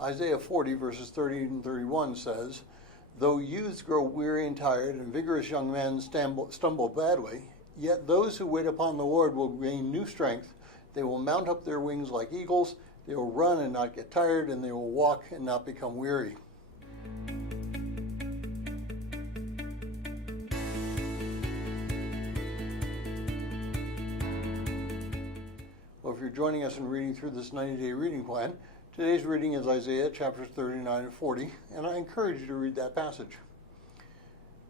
Isaiah 40 verses 30 and 31 says, "Though youths grow weary and tired, and vigorous young men stumble badly, yet those who wait upon the Lord will gain new strength. They will mount up their wings like eagles. They will run and not get tired, and they will walk and not become weary." Well, if you're joining us in reading through this 90-day reading plan, today's reading is Isaiah chapters 39 and 40, and I encourage you to read that passage.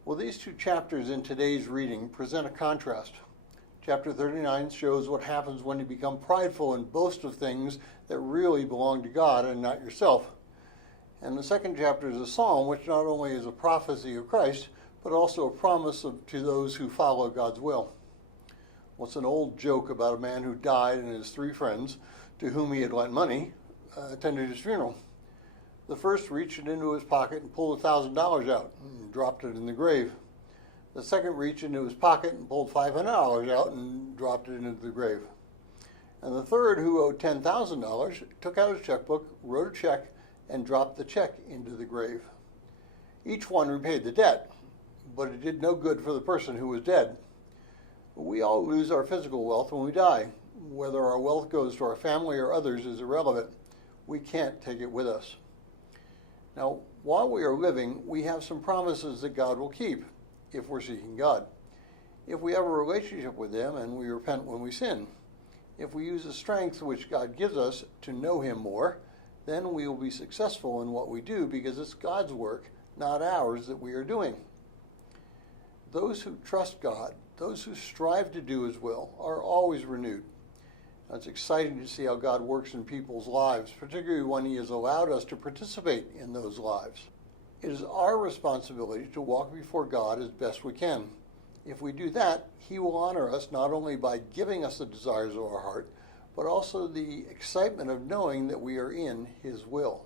Well, these two chapters in today's reading present a contrast. Chapter 39 shows what happens when you become prideful and boast of things that really belong to God and not yourself. And the second chapter is a psalm, which not only is a prophecy of Christ, but also a promise to those who follow God's will. Well, it's an old joke about a man who died and his three friends, to whom he had lent money, attended his funeral. The first reached into his pocket and pulled $1,000 out and dropped it in the grave. The second reached into his pocket and pulled $500 out and dropped it into the grave. And the third, who owed $10,000, took out his checkbook, wrote a check, and dropped the check into the grave. Each one repaid the debt, but it did no good for the person who was dead. We all lose our physical wealth when we die. Whether our wealth goes to our family or others is irrelevant. We can't take it with us. Now, while we are living, we have some promises that God will keep if we're seeking God. If we have a relationship with Him and we repent when we sin. If we use the strength which God gives us to know Him more, then we will be successful in what we do because it's God's work, not ours, that we are doing. Those who trust God, those who strive to do His will, are always renewed. It's exciting to see how God works in people's lives, particularly when He has allowed us to participate in those lives. It is our responsibility to walk before God as best we can. If we do that, He will honor us not only by giving us the desires of our heart, but also the excitement of knowing that we are in His will.